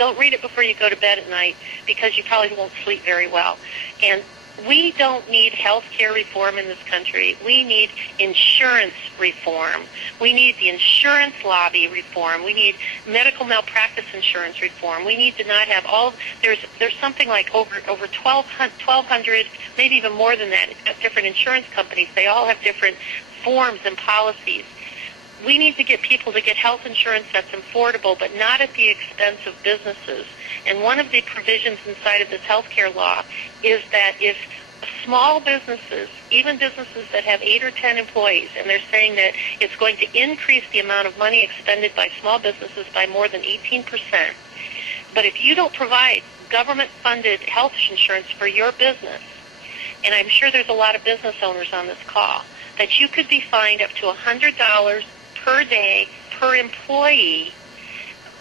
Don't read it before you go to bed at night because you probably won't sleep very well. And we don't need health care reform in this country. We need insurance reform. We need the insurance lobby reform. We need medical malpractice insurance reform. We need to not have all, there's something like over 1,200, maybe even more than that, different insurance companies. They all have different forms and policies. We need to get people to get health insurance that's affordable, but not at the expense of businesses. And one of the provisions inside of this health care law is that if small businesses, even businesses that have 8 or 10 employees, and they're saying that it's going to increase the amount of money expended by small businesses by more than 18%. But if you don't provide government-funded health insurance for your business, and I'm sure there's a lot of business owners on this call, that you could be fined up to $100 per day per employee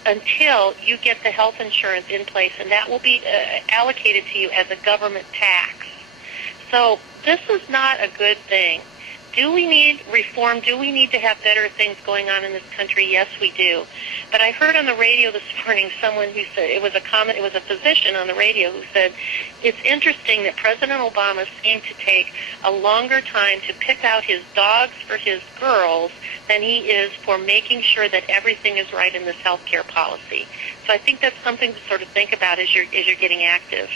until you get the health insurance in place, and that will be allocated to you as a government tax. So this is not a good thing. Do we need reform? Do we need to have better things going on in this country? Yes, we do. But I heard on the radio this morning someone who said, it was a physician on the radio who said, it's interesting that President Obama seemed to take a longer time to pick out his dogs for his girls than he is for making sure that everything is right in this health care policy. So I think that's something to sort of think about as you're getting active.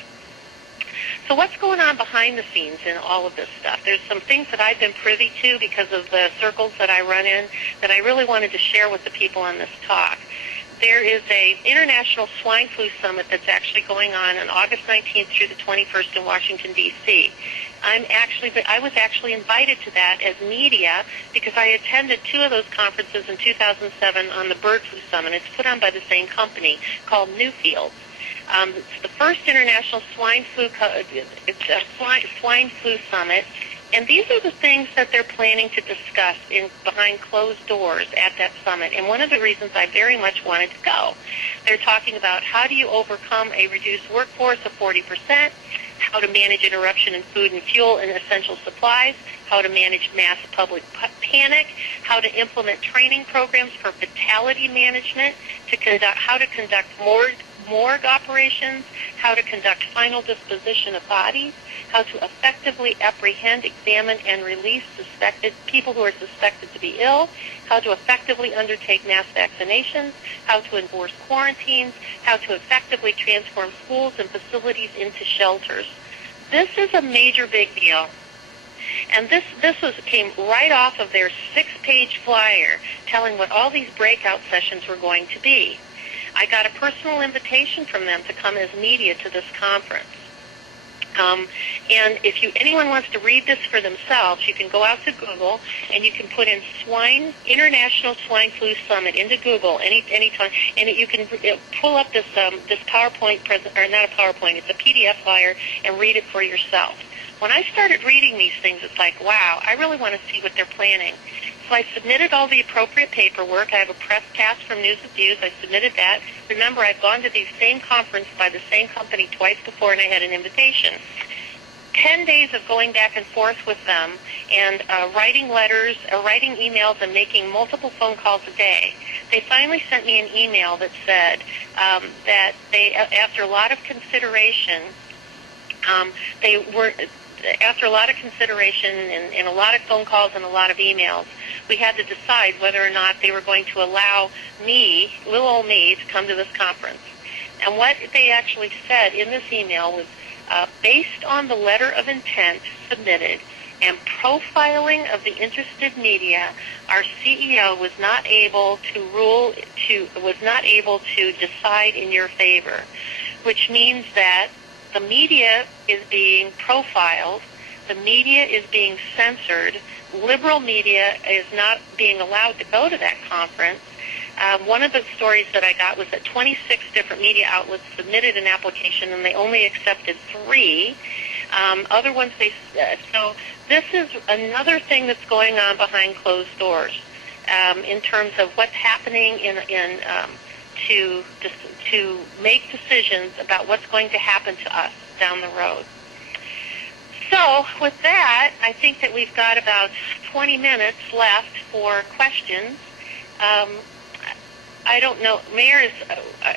So what's going on behind the scenes in all of this stuff? There's some things that I've been privy to because of the circles that I run in that I really wanted to share with the people on this talk. There is a International Swine Flu Summit that's actually going on August 19th through the 21st in Washington, D.C. I was actually invited to that as media because I attended 2 of those conferences in 2007 on the Bird Flu Summit. It's put on by the same company called Newfields. It's the first international swine flu summit, and these are the things that they're planning to discuss behind closed doors at that summit. And one of the reasons I very much wanted to go, they're talking about how do you overcome a reduced workforce of 40%, how to manage interruption in food and fuel and essential supplies, how to manage mass public panic, how to implement training programs for fatality management, how to conduct morgue operations, how to conduct final disposition of bodies, how to effectively apprehend, examine, and release people who are suspected to be ill, how to effectively undertake mass vaccinations, how to enforce quarantines, how to effectively transform schools and facilities into shelters. This is a major big deal. And this came right off of their 6-page flyer telling what all these breakout sessions were going to be. I got a personal invitation from them to come as media to this conference. And if anyone wants to read this for themselves, you can go out to Google and you can put in International Swine Flu Summit into Google anytime, and you can pull up this PowerPoint or not a PowerPoint, it's a PDF flyer, and read it for yourself. When I started reading these things, it's like, wow, I really want to see what they're planning. So I submitted all the appropriate paperwork. I have a press pass from News and Views. I submitted that. Remember, I've gone to these same conference by the same company twice before, and I had an invitation. 10 days of going back and forth with them and writing letters, writing emails, and making multiple phone calls a day. They finally sent me an email that said that they, after a lot of consideration, after a lot of consideration and a lot of phone calls and a lot of emails, we had to decide whether or not they were going to allow me, little old me, to come to this conference. And what they actually said in this email was, based on the letter of intent submitted and profiling of the interested media, our CEO was not able to decide in your favor, which means that the media is being profiled, the media is being censored, liberal media is not being allowed to go to that conference. One of the stories that I got was that 26 different media outlets submitted an application and they only accepted 3. Other ones so this is another thing that's going on behind closed doors in terms of what's happening to make decisions about what's going to happen to us down the road. So with that, I think that we've got about 20 minutes left for questions. I don't know, Mayor.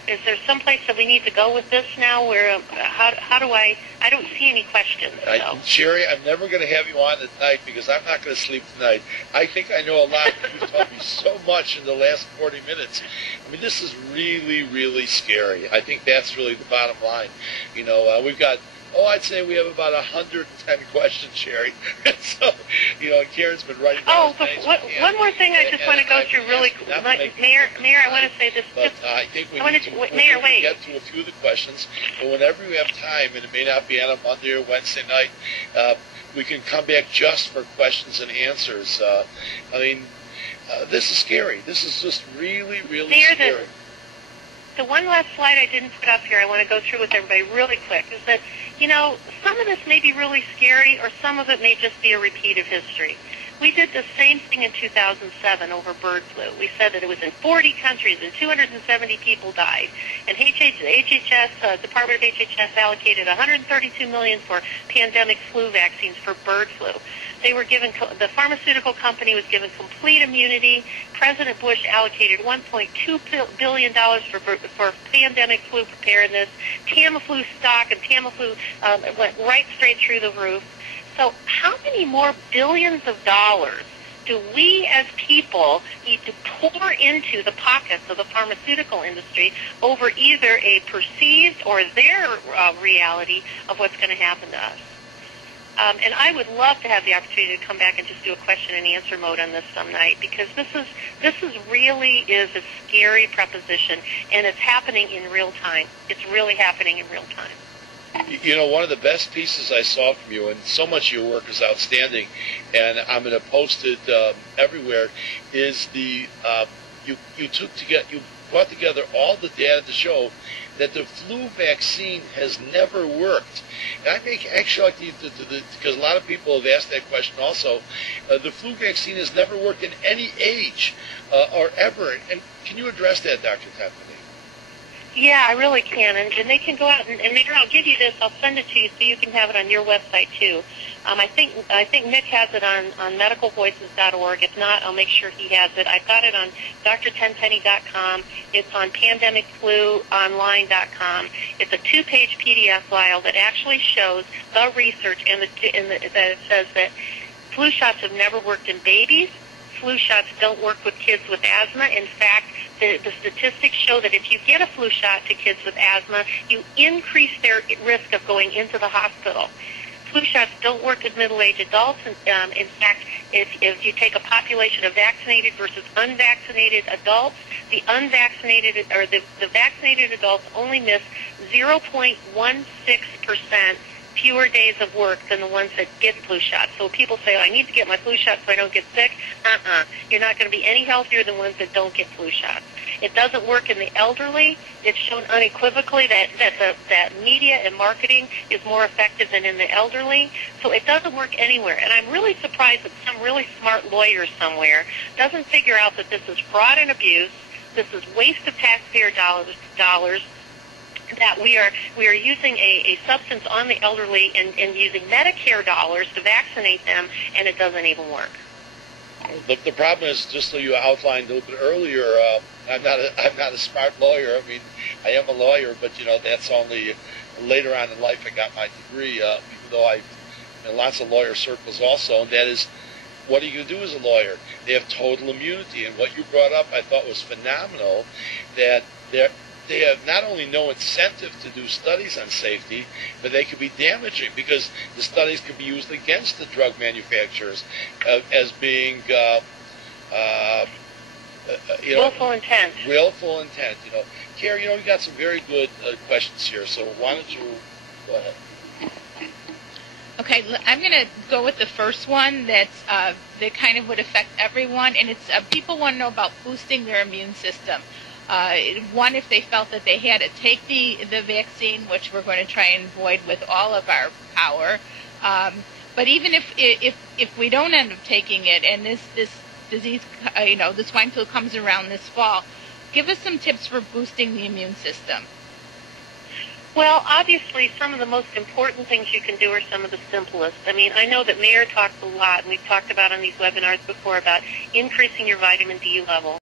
Is there some place that we need to go with this now? Where how do I? I don't see any questions. So. Sherry, I'm never going to have you on at night because I'm not going to sleep tonight. I think I know a lot. You've taught me so much in the last 40 minutes. I mean, this is really, really scary. I think that's really the bottom line. You know, we've got. I'd say we have about 110 questions, Sherry. So, you know, Karen's been writing down. One more thing I just want to go through really quick. Mayor, I want to say this. But I think we need to get to a few of the questions. But whenever we have time, and it may not be on a Monday or Wednesday night, we can come back just for questions and answers. I mean, this is scary. This is just really, really scary. The one last slide I didn't put up here I want to go through with everybody really quick is that, you know, some of this may be really scary or some of it may just be a repeat of history. We did the same thing in 2007 over bird flu. We said that it was in 40 countries and 270 people died. And HHS, Department of HHS allocated $132 million for pandemic flu vaccines for bird flu. They were given, the pharmaceutical company was given complete immunity. President Bush allocated $1.2 billion for pandemic flu preparedness. Tamiflu stock and Tamiflu went right straight through the roof. So how many more billions of dollars do we as people need to pour into the pockets of the pharmaceutical industry over either a perceived or their reality of what's going to happen to us? And I would love to have the opportunity to come back and just do a question and answer mode on this some night, because this is really a scary proposition, and it's happening in real time. It's really happening in real time. You know, one of the best pieces I saw from you, and so much of your work is outstanding, and I'm going to post it everywhere, is the you brought together all the data to show that the flu vaccine has never worked. And I make actually like because a lot of people have asked that question also. The flu vaccine has never worked in any age or ever. And can you address that, Dr. Tenpenny? Yeah, I really can. And they can go out and Mayor, I'll give you this. I'll send it to you so you can have it on your website too. I think Nick has it on medicalvoices.org. If not, I'll make sure he has it. I've got it on drtenpenny.com. It's on pandemicfluonline.com. It's a 2-page PDF file that actually shows the research that it says that flu shots have never worked in babies. Flu shots don't work with kids with asthma. In fact, the statistics show that if you get a flu shot to kids with asthma, you increase their risk of going into the hospital. Flu shots don't work with middle-aged adults. In fact, if you take a population of vaccinated versus unvaccinated adults, the vaccinated adults only miss 0.16% fewer days of work than the ones that get flu shots. So people say, I need to get my flu shot so I don't get sick. You're not going to be any healthier than ones that don't get flu shots. It doesn't work in the elderly. It's shown unequivocally that media and marketing is more effective than in the elderly. So it doesn't work anywhere. And I'm really surprised that some really smart lawyer somewhere doesn't figure out that this is fraud and abuse, this is waste of taxpayer dollars, that we are using a substance on the elderly and using Medicare dollars to vaccinate them, and it doesn't even work. The problem is, just so you outlined a little bit earlier, I'm not a smart lawyer. I mean, I am a lawyer, but you know that's only later on in life I got my degree. Even though I'm in lots of lawyer circles also, and that is, what are you going to do as a lawyer? They have total immunity, and what you brought up I thought was phenomenal. That they have not only no incentive to do studies on safety, but they could be damaging because the studies could be used against the drug manufacturers as being willful intent. Willful intent. You know, Carrie, you know, we got some very good questions here. So why don't you go ahead? Okay, I'm going to go with the first one that kind of would affect everyone, and it's people want to know about boosting their immune system. One, if they felt that they had to take the vaccine, which we're going to try and avoid with all of our power. But even if we don't end up taking it, and this disease, the swine flu comes around this fall, give us some tips for boosting the immune system. Well, obviously, some of the most important things you can do are some of the simplest. I mean, I know that Mayor talks a lot, and we've talked about on these webinars before about increasing your vitamin D level.